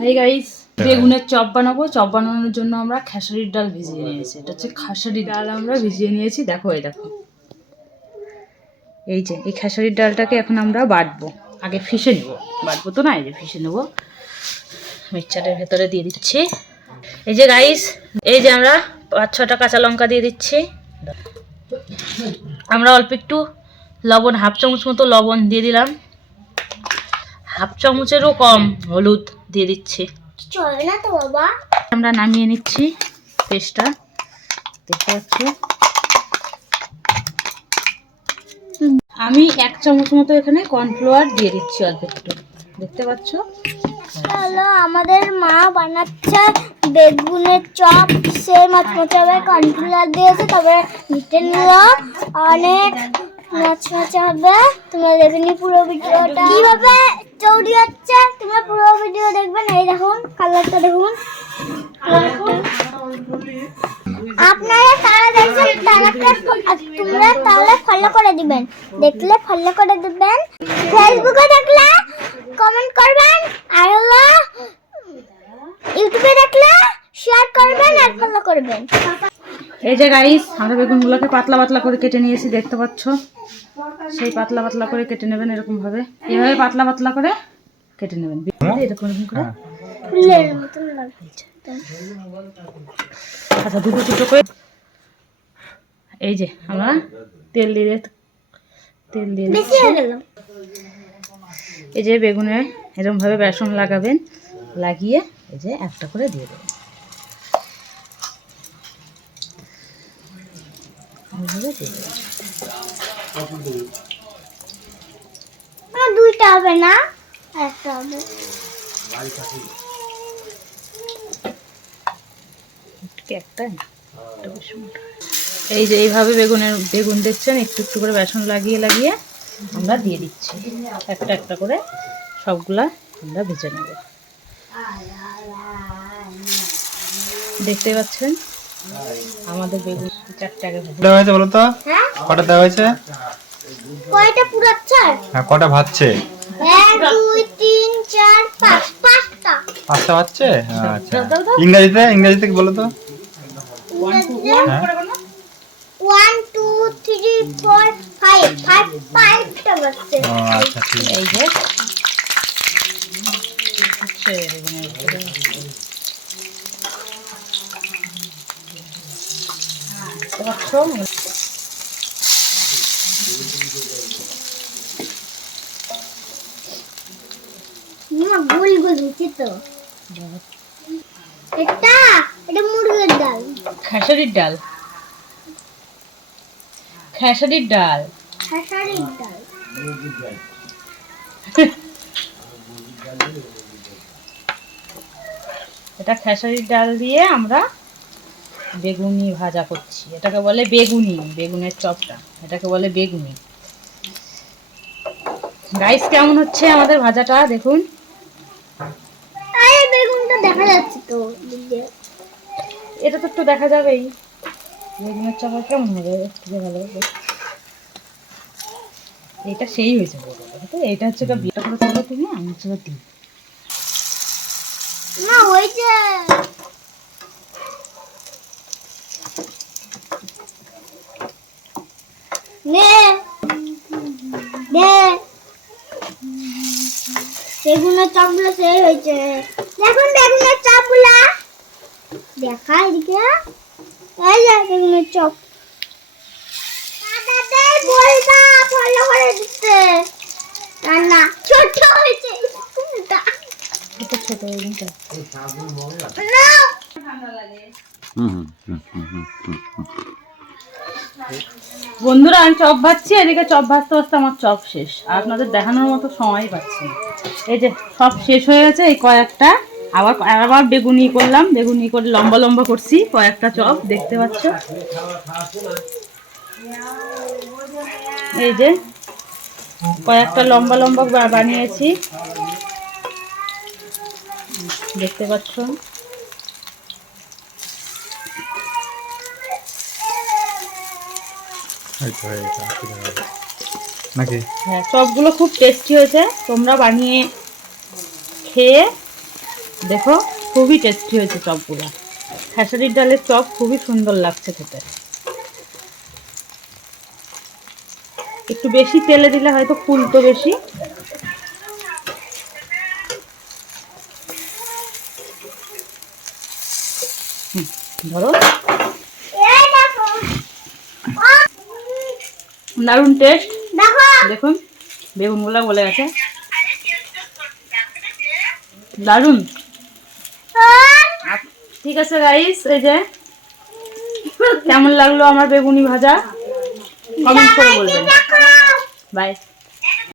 Hi guys, বেগুনের chop বানাবো। Chop বানানোর জন্য আমরা খেসারির ডাল ভিজিয়ে নিয়েছি। এটা হচ্ছে খেসারির ডাল আমরা ভিজিয়ে নিয়েছি। দেখো এই দেখো, এই যে এই খেসারির ডালটাকে এখন আমরা বাটবো। আগে ফিশে নেবো, বাটবো তো না, এই যে ফিশে নেবো। মিক্সচারের ভেতরে দিয়ে দিচ্ছি। এই যে গাইস, এই যে আমরা 5-6টা কাঁচা লঙ্কা দিয়ে দিচ্ছি। আমরা অল্প একটু লবণ, হাফ চামচ মতো লবণ দিয়ে দিলাম। হাফ চামচেরও কম হলুদ দিয়ে দিচ্ছি। চলে না তো বাবা। আমরা নামিয়ে নিচ্ছি পেস্টটা, দেখতে পাচ্ছ। আমি 1 চামচ মতো এখানে কর্নফ্লাওয়ার দিয়ে দিচ্ছি অল্প একটু, দেখতে পাচ্ছ। হ্যালো, আমাদের মা বানাচ্ছে বেগুনের চপ। সে মচমচাবে কর্নফ্লাওয়ার দিয়েছে, তবে মিটে নিল অনেক মচমচে হবে। তোমরা দেখেনি পুরো ভিডিওটা কিভাবে তৈরি হচ্ছে, তোমরা পুরো ভিডিও দেখবেন। এই দেখুন কালারটা, দেখুন আপনারা তারা দেখছেন, তোমরা তাহলে ফলো করে দিবেন, দেখলে ফলো করে দিবেন। ফেসবুকে দেখলে কমেন্ট করবেন, আর হলো ইউটিউবে দেখলে শেয়ার করবেন আর ফলো করবেন। এই যে গাইস, আমরা বেগুনগুলোকে পাতলা পাতলা করে কেটে নিয়েছি, দেখতে পাচ্ছ। সেই পাতলা পাতলা করে কেটে নেবেন, এরকম ভাবে, এইভাবে পাতলা পাতলা করে কেটে নেবেন, এরকম এরকম করে ফুলের মতন লাগছে। আচ্ছা, দুটো দুটো করে। এই যে আমরা তেল দিয়ে বেশি হয়ে গেল। এই যে বেগুনে এরকম ভাবে বেসন লাগাবেন, লাগিয়ে এই যে একটা করে দিয়ে দেবেন। দুইটা হবে না, একটা হবে। এই যে এইভাবে বেগুন দেখছেন, একটু একটু করে বেসন লাগিয়ে লাগিয়ে আমরা দিয়ে দিচ্ছি। একটা একটা করে সবগুলা আমরা ভেজে নেব, দেখতে পাচ্ছেন। আমাদের বেগুন 4টা আগে ভেজে দেওয়া হয়েছে বলো তো, কটা দেওয়া হয়েছে? কয়টা পুরাচ্ছে? হ্যাঁ, কটা ভাজছে? 1 2 3 4 5, 5টা। 5টা ভাজছে। আচ্ছা, ইংরেজিতে কি বলো তো? 1 2 3 4 5, 5টা বাজছে। আচ্ছা, ঠিক আছে। এই যে হচ্ছে বেগুনের গোল গোল হচ্ছে তো। এটা মুরগির ডাল, খেসারির ডাল, খেসারির ডাল, খেসারির ডাল। এটা খেসারির ডাল দিয়ে আমরা বেগুনি ভাজা করছি। এটাকে বলে বেগুনি, বেগুনের চপটা এটাকে বলে বেগুনি। গাইস, কেমন হচ্ছে আমাদের ভাজাটা দেখুন। আরে বেগুনটা দেখা যাচ্ছে তো, এটা তো একটু দেখা যাবেই। বেগুনের চপ কেমন হবে, একটু ভালো হবে। এটা সেই হয়েছে বড়, এটা হচ্ছে বিয়েটা করে তোলো তুমি, আমি হচ্ছে দিই না হয়েছে। নে নে বেগুনের চপগুলো সেই হয়েছে। দেখুন বেগুনের চপগুলা, দেখা এদিকে। এই যে বেগুনের চপ, দাদাদের বলবা ফলো করে দিতে। রান্না ছোট হয়েছে, এটা ছোট হয়ে গেছে। না বন্ধুরা, আমি চপ ভাজছি, এদিকে চপ ভাজতে ভাজতে আমার চপ শেষ, আর আপনাদের দেখানোর মতো সময় পাচ্ছি না। এই যে সব শেষ হয়ে গেছে, এই কয়েকটা আবার বেগুনি করলাম, বেগুনি করে লম্বা লম্বা করছি কয়েকটা চপ, দেখতে পাচ্ছ। এই যে কয়েকটা লম্বা লম্বা বানিয়েছি, দেখতে পাচ্ছ। নাকি হ্যাঁ, সবগুলো খুব টেস্টি হয়েছে। তোমরা বানিয়ে খেয়ে দেখো খুবই টেস্টি হয়েছে চপগুলো। খেসারির ডালের চপ খুবই সুন্দর লাগছে খেতে। একটু বেশি তেলে দিলে হয়তো ফুলতো বেশি। ধরো, দারুণ টেস্ট। দেখুন বেগুনগুলো বলে গেছে, দারুণ। ঠিক আছে গাইস, এই যে কেমন লাগলো আমার বেগুনি ভাজা কমেন্ট করে বলবেন। বাই।